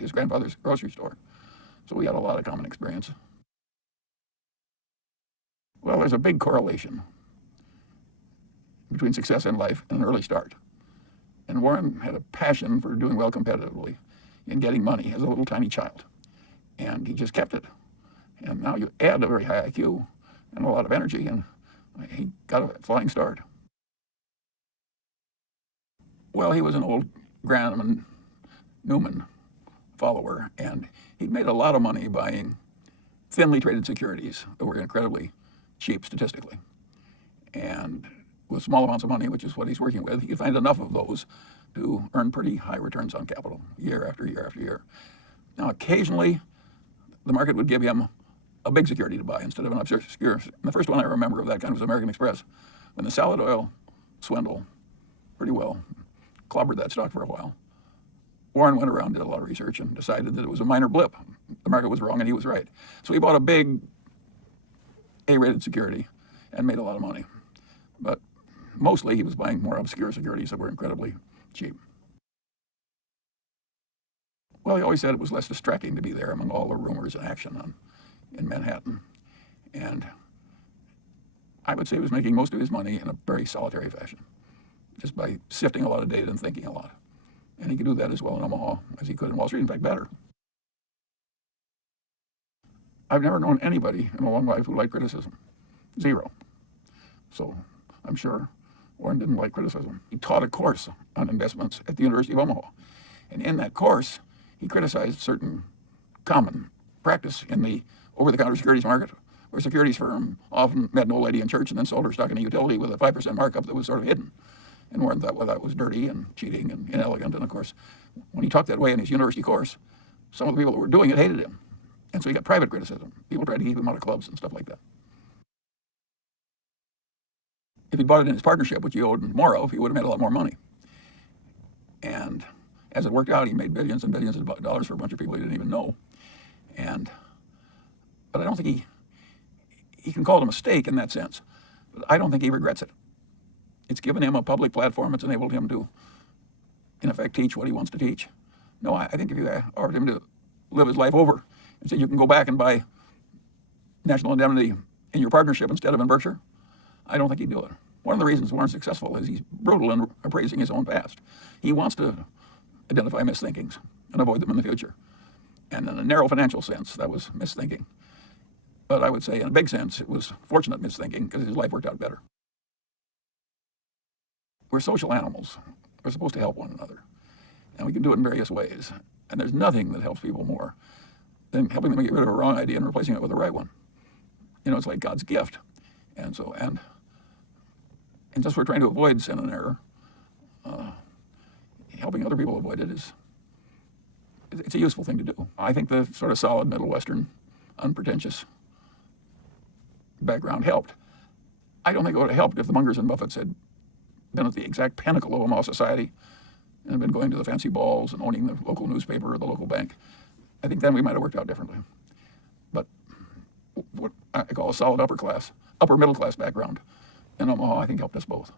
his grandfather's grocery store. So we had a lot of common experience. Well, there's a big correlation between success in life and an early start. And Warren had a passion for doing well competitively and getting money as a little tiny child. And he just kept it. And now you add a very high IQ and a lot of energy, and he got a flying start. Well, he was an old Graham Newman follower, and he'd made a lot of money buying thinly traded securities that were incredibly cheap statistically. And with small amounts of money, which is what he's working with, he could find enough of those to earn pretty high returns on capital year after year after year. Now, occasionally, the market would give him a big security to buy instead of an obscure. And the first one I remember of that kind was American Express, when the salad oil swindle pretty well clobbered that stock for a while. Warren went around, did a lot of research, and decided that it was a minor blip. The market was wrong, and he was right. So he bought a big A-rated security and made a lot of money. But mostly he was buying more obscure securities that were incredibly cheap. Well, he always said it was less distracting to be there among all the rumors and action in Manhattan. And I would say he was making most of his money in a very solitary fashion, just by sifting a lot of data and thinking a lot. And he could do that as well in Omaha as he could in Wall Street, in fact, better. I've never known anybody in a long life who liked criticism. Zero. So I'm sure Warren didn't like criticism. He taught a course on investments at the University of Omaha. And in that course, he criticized certain common practice in the over-the-counter securities market, where a securities firm often met an old lady in church and then sold her stock in a utility with a 5% markup that was sort of hidden. And Warren thought, well, that was dirty and cheating and inelegant. And of course, when he talked that way in his university course, some of the people that were doing it hated him. And so he got private criticism. People tried to keep him out of clubs and stuff like that. If he bought it in his partnership, which he owed more of, he would have made a lot more money. And as it worked out, he made billions and billions of dollars for a bunch of people he didn't even know. But I don't think he can call it a mistake in that sense. But I don't think he regrets it. It's given him a public platform. It's enabled him to, in effect, teach what he wants to teach. No, I think if you offered him to live his life over and said you can go back and buy National Indemnity in your partnership instead of in Berkshire, I don't think he'd do it. One of the reasons Warren's successful is he's brutal in appraising his own past. He wants to identify misthinkings and avoid them in the future. And in a narrow financial sense, that was misthinking. But I would say in a big sense, it was fortunate misthinking because his life worked out better. We're social animals. We're supposed to help one another. And we can do it in various ways. And there's nothing that helps people more than helping them get rid of a wrong idea and replacing it with the right one. You know, it's like God's gift. And just we're trying to avoid sin and error, helping other people avoid it it's a useful thing to do. I think the sort of solid Middle Western, unpretentious background helped. I don't think it would have helped if the Mungers and Buffetts had been at the exact pinnacle of Omaha society and had been going to the fancy balls and owning the local newspaper or the local bank. I think then we might have worked out differently. But what I call a solid upper middle class background in Omaha, I think helped us both.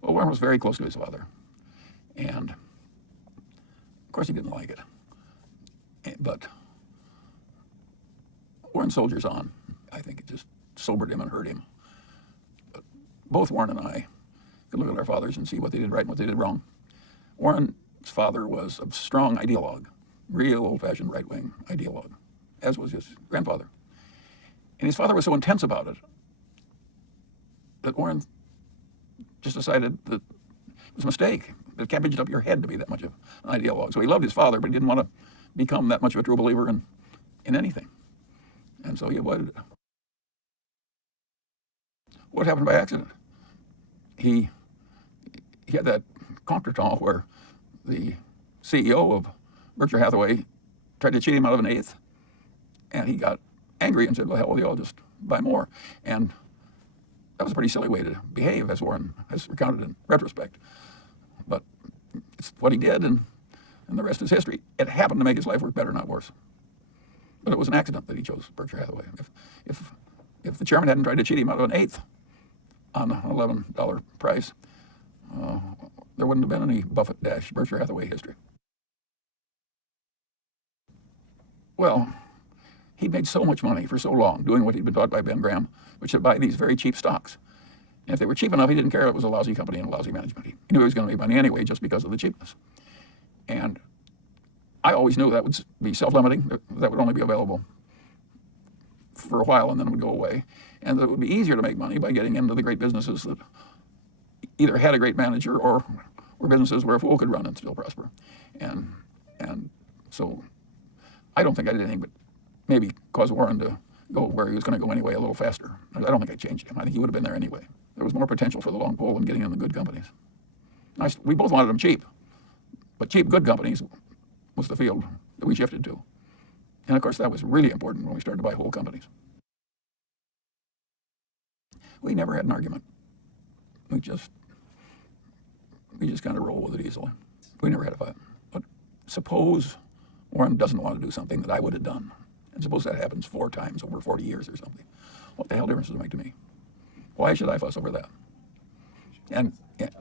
Well, Warren was very close to his father. And of course he didn't like it. But Warren soldiers on. I think it just sobered him and hurt him. But both Warren and I could look at our fathers and see what they did right and what they did wrong. Warren's father was a strong ideologue, real old-fashioned right-wing ideologue, as was his grandfather. And his father was so intense about it that Warren just decided that it was a mistake. It cabbaged up your head to be that much of an ideologue. So he loved his father, but he didn't want to become that much of a true believer in anything. And so he avoided it. What happened by accident? He had that contretemps where the CEO of Berkshire Hathaway tried to cheat him out of an eighth, and he got angry and said, well, hell with you, I'll just buy more. And that was a pretty silly way to behave, as Warren has recounted in retrospect. But it's what he did, and the rest is history. It happened to make his life work better, not worse. But it was an accident that he chose Berkshire Hathaway. If the chairman hadn't tried to cheat him out of an eighth on an $11 price, there wouldn't have been any Buffett-Berkshire Hathaway history. Well, he'd made so much money for so long doing what he'd been taught by Ben Graham, which is to buy these very cheap stocks. And if they were cheap enough, he didn't care if it was a lousy company and a lousy management. He knew he was going to make money anyway just because of the cheapness. And I always knew that would be self-limiting, that would only be available for a while and then it would go away. And that it would be easier to make money by getting into the great businesses that either had a great manager or were businesses where a fool could run and still prosper. And so I don't think I did anything but maybe cause Warren to go where he was going to go anyway a little faster. I don't think I changed him. I think he would have been there anyway. There was more potential for the long pole than getting in the good companies. We both wanted them cheap, but cheap good companies was the field that we shifted to. And of course that was really important when we started to buy whole companies. We never had an argument. We just kind of roll with it easily. We never had a fight. But suppose Warren doesn't want to do something that I would have done. And suppose that happens 4 times over 40 years or something. What the hell difference does it make to me? Why should I fuss over that? And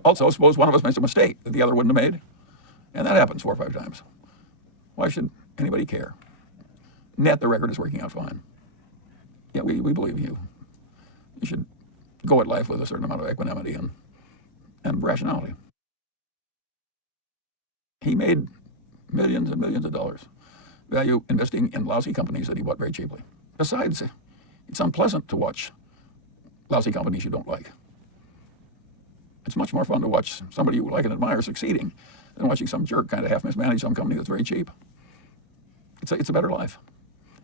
also, suppose one of us makes a mistake that the other wouldn't have made. And that happens 4 or 5 times. Why should anybody care? Net, the record is working out fine. Yeah, we believe you. You should go at life with a certain amount of equanimity and rationality. He made millions and millions of dollars value investing in lousy companies that he bought very cheaply. Besides, it's unpleasant to watch lousy companies you don't like. It's much more fun to watch somebody you like and admire succeeding than watching some jerk kind of half mismanage some company that's very cheap. It's a better life.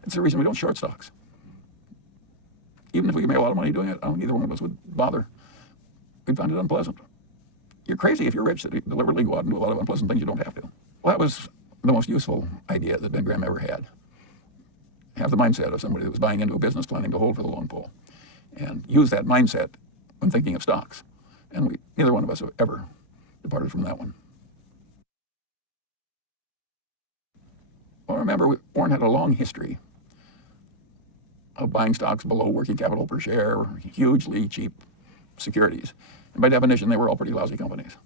It's the reason we don't short stocks. Even if we could make a lot of money doing it, I don't think either one of us would bother. We'd find it unpleasant. You're crazy if you're rich that you deliberately go out and do a lot of unpleasant things you don't have to. Well, that was the most useful idea that Ben Graham ever had. Have the mindset of somebody that was buying into a business planning to hold for the long pole. And use that mindset when thinking of stocks. And neither one of us have ever departed from that one. Well, remember, Warren had a long history of buying stocks below working capital per share, hugely cheap securities. And by definition, they were all pretty lousy companies.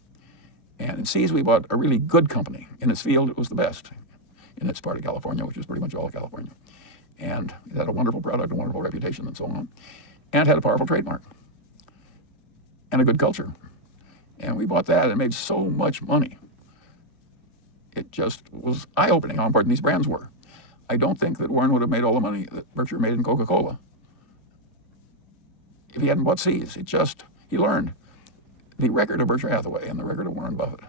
And in Seas, we bought a really good company. In its field, it was the best in its part of California, which was pretty much all of California. And it had a wonderful product, a wonderful reputation, and so on. And had a powerful trademark and a good culture. And we bought that and made so much money. It just was eye-opening how important these brands were. I don't think that Warren would have made all the money that Berkshire made in Coca-Cola if he hadn't bought Seas. He learned. The record of Berkshire Hathaway and the record of Warren Buffett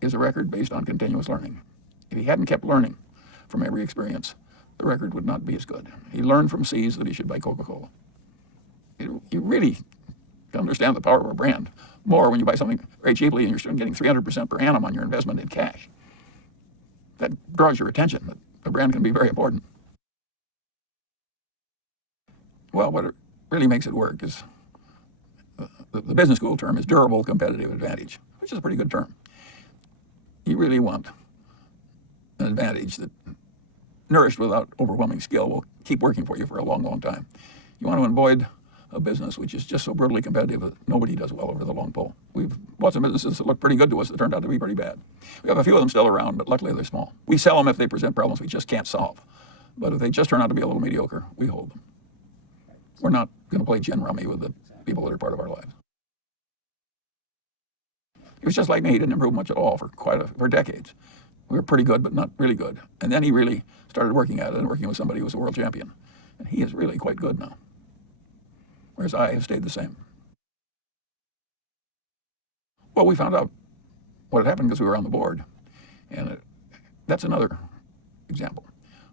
is a record based on continuous learning. If he hadn't kept learning from every experience, the record would not be as good. He learned from Seas that he should buy Coca-Cola. You really can understand the power of a brand more when you buy something very cheaply and you're still getting 300% per annum on your investment in cash. That draws your attention, that the brand can be very important. Well, what really makes it work is the business school term is durable competitive advantage, which is a pretty good term. You really want an advantage that, nourished without overwhelming skill, will keep working for you for a long, long time. You want to avoid a business which is just so brutally competitive that nobody does well over the long pole. We've bought some businesses that look pretty good to us that turned out to be pretty bad. We have a few of them still around, but luckily they're small. We sell them if they present problems we just can't solve. But if they just turn out to be a little mediocre, we hold them. We're not going to play gin rummy with the people that are part of our lives. He was just like me. He didn't improve much at all for decades. We were pretty good, but not really good. And then he really started working at it and working with somebody who was a world champion. And he is really quite good now. Whereas I have stayed the same. Well, we found out what had happened because we were on the board. And that's another example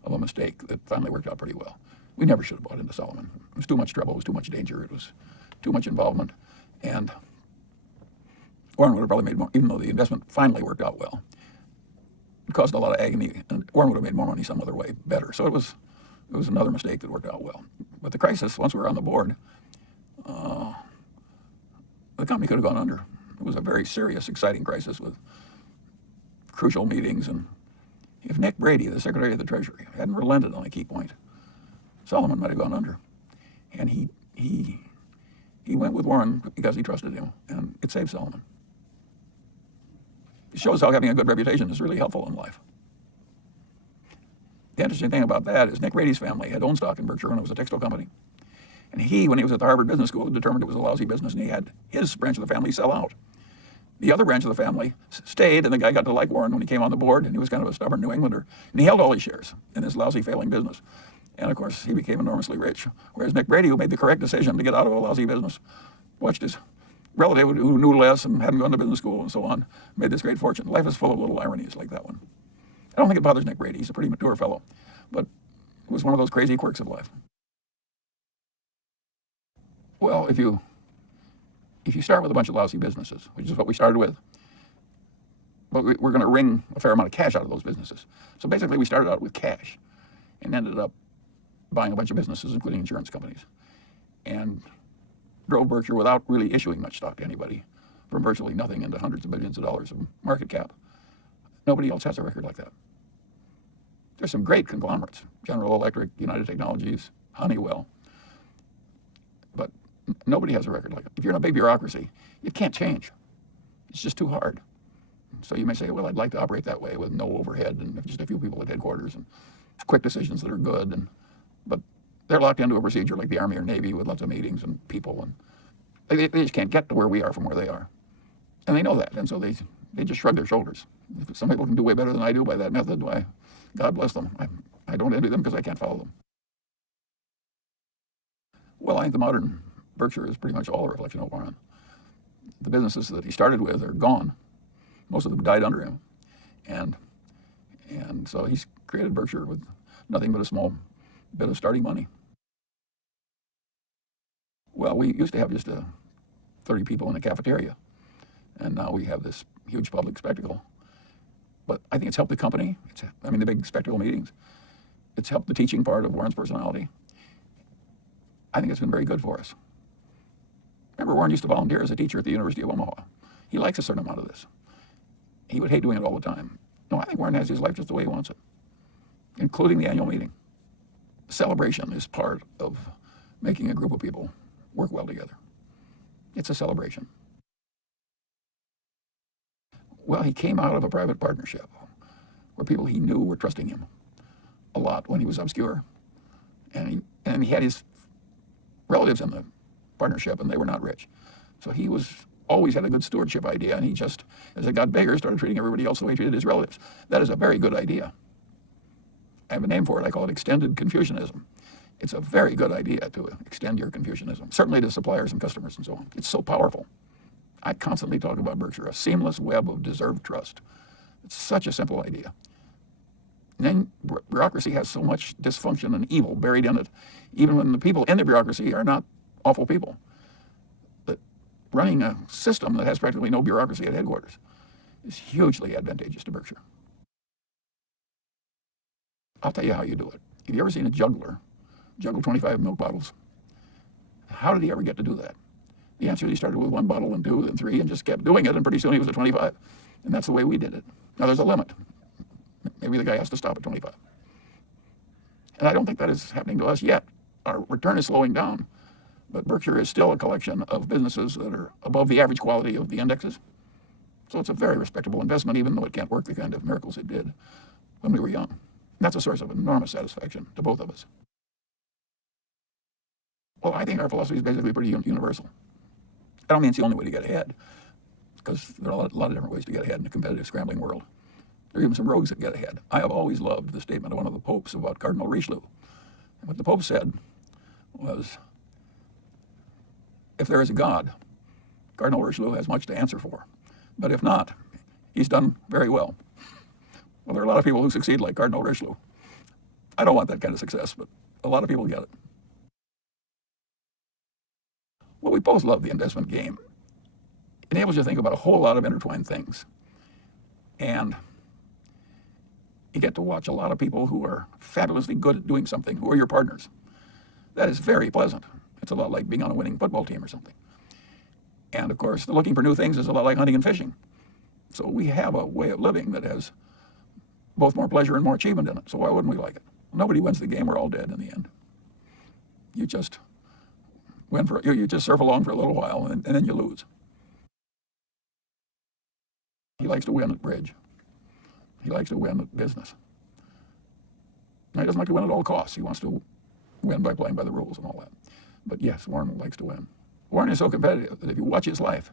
of a mistake that finally worked out pretty well. We never should have bought into Solomon. It was too much trouble. It was too much danger. It was too much involvement. And Warren would have probably made more, even though the investment finally worked out well. It caused a lot of agony, and Warren would have made more money some other way better. So it was another mistake that worked out well. But the crisis, once we were on the board, the company could have gone under. It was a very serious, exciting crisis with crucial meetings. And if Nick Brady, the Secretary of the Treasury, hadn't relented on a key point, Solomon might have gone under. And he went with Warren because he trusted him, and it saved Solomon. It shows how having a good reputation is really helpful in life. The interesting thing about that is Nick Rady's family had owned stock in Berkshire when it was a textile company. And he, when he was at the Harvard Business School, determined it was a lousy business, and he had his branch of the family sell out. The other branch of the family stayed, and the guy got to like Warren when he came on the board, and he was kind of a stubborn New Englander. And he held all his shares in this lousy, failing business. And of course, he became enormously rich. Whereas Nick Brady, who made the correct decision to get out of a lousy business, watched his relative who knew less and hadn't gone to business school and so on, made this great fortune. Life is full of little ironies like that one. I don't think it bothers Nick Brady. He's a pretty mature fellow. But it was one of those crazy quirks of life. Well, if you start with a bunch of lousy businesses, which is what we started with, but we're going to wring a fair amount of cash out of those businesses. So basically, we started out with cash and ended up buying a bunch of businesses, including insurance companies, and drove Berkshire without really issuing much stock to anybody, from virtually nothing into hundreds of billions of dollars of market cap. Nobody else has a record like that. There's some great conglomerates, General Electric, United Technologies, Honeywell, but nobody has a record like it. If you're in a big bureaucracy, it can't change. It's just too hard. So you may say, well, I'd like to operate that way with no overhead and just a few people at headquarters and quick decisions that are good. But they're locked into a procedure like the Army or Navy with lots of meetings and people. And they just can't get to where we are from where they are. And they know that. And so they just shrug their shoulders. If some people can do way better than I do by that method, why, God bless them. I don't envy them because I can't follow them. Well, I think the modern Berkshire is pretty much all a reflection of Warren. The businesses that he started with are gone. Most of them died under him. And so he's created Berkshire with nothing but a small bit of starting money. Well, we used to have just 30 people in a cafeteria, and now we have this huge public spectacle. But I think it's helped the company. The big spectacle meetings. It's helped the teaching part of Warren's personality. I think it's been very good for us. Remember, Warren used to volunteer as a teacher at the University of Omaha. He likes a certain amount of this. He would hate doing it all the time. No, I think Warren has his life just the way he wants it, including the annual meeting. Celebration is part of making a group of people work well together. It's a celebration. Well, he came out of a private partnership where people he knew were trusting him a lot when he was obscure. And he had his relatives in the partnership, and they were not rich. So he always had a good stewardship idea, and he just, as it got bigger, started treating everybody else the way he treated his relatives. That is a very good idea. I have a name for it. I call it extended Confucianism. It's a very good idea to extend your Confucianism, certainly to suppliers and customers and so on. It's so powerful. I constantly talk about Berkshire, a seamless web of deserved trust. It's such a simple idea. And then bureaucracy has so much dysfunction and evil buried in it, even when the people in the bureaucracy are not awful people. But running a system that has practically no bureaucracy at headquarters is hugely advantageous to Berkshire. I'll tell you how you do it. Have you ever seen a juggler juggle 25 milk bottles? How did he ever get to do that? The answer is he started with 1 bottle and 2 and 3 and just kept doing it, and pretty soon he was at 25. And that's the way we did it. Now there's a limit. Maybe the guy has to stop at 25. And I don't think that is happening to us yet. Our return is slowing down, but Berkshire is still a collection of businesses that are above the average quality of the indexes. So it's a very respectable investment, even though it can't work the kind of miracles it did when we were young. And that's a source of enormous satisfaction to both of us. Well, I think our philosophy is basically pretty universal. I don't mean it's the only way to get ahead, because there are a lot of different ways to get ahead in a competitive, scrambling world. There are even some rogues that get ahead. I have always loved the statement of one of the popes about Cardinal Richelieu. And what the pope said was, if there is a God, Cardinal Richelieu has much to answer for. But if not, he's done very well. Well, there are a lot of people who succeed like Cardinal Richelieu. I don't want that kind of success, but a lot of people get it. Well, we both love the investment game. It enables you to think about a whole lot of intertwined things. And you get to watch a lot of people who are fabulously good at doing something, who are your partners. That is very pleasant. It's a lot like being on a winning football team or something. And of course, the looking for new things is a lot like hunting and fishing. So we have a way of living that has both more pleasure and more achievement in it. So why wouldn't we like it? Nobody wins the game. We're all dead in the end. You just you just surf along for a little while, and then you lose. He likes to win at bridge. He likes to win at business. Now, he doesn't like to win at all costs. He wants to win by playing by the rules and all that. But yes, Warren likes to win. Warren is so competitive that if you watch his life,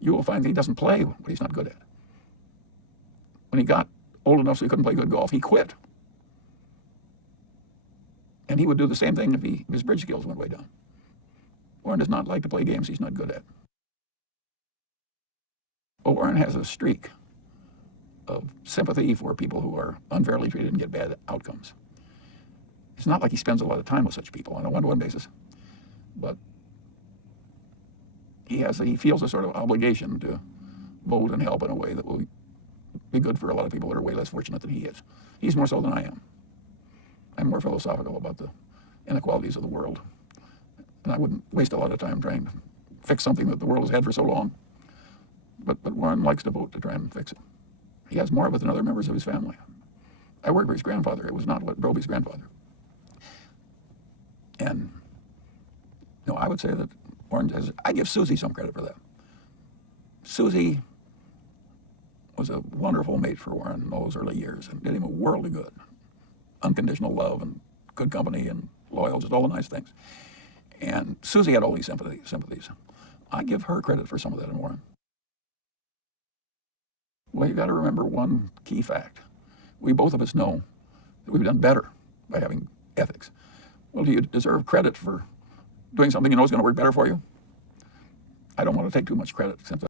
you will find that he doesn't play what he's not good at. When he got old enough so he couldn't play good golf, he quit. And he would do the same thing if his bridge skills went way down. Warren does not like to play games he's not good at. Well, Warren has a streak of sympathy for people who are unfairly treated and get bad outcomes. It's not like he spends a lot of time with such people on a one-to-one basis, but he feels a sort of obligation to vote and help in a way that will be good for a lot of people that are way less fortunate than he is. He's more so than I am. I'm more philosophical about the inequalities of the world, and I wouldn't waste a lot of time trying to fix something that the world has had for so long. But Warren likes to vote to try and fix it. He has more of it than other members of his family. I worked for his grandfather. It was not what drove his grandfather. And no, I would say that Warren has, I give Susie some credit for that. Susie was a wonderful mate for Warren in those early years and did him a world of good. Unconditional love and good company and loyal, just all the nice things. And Susie had all these sympathies. I give her credit for some of that in Warren. Well, you got to remember one key fact. We both of us know that we've done better by having ethics. Well, do you deserve credit for doing something you know is going to work better for you? I don't want to take too much credit since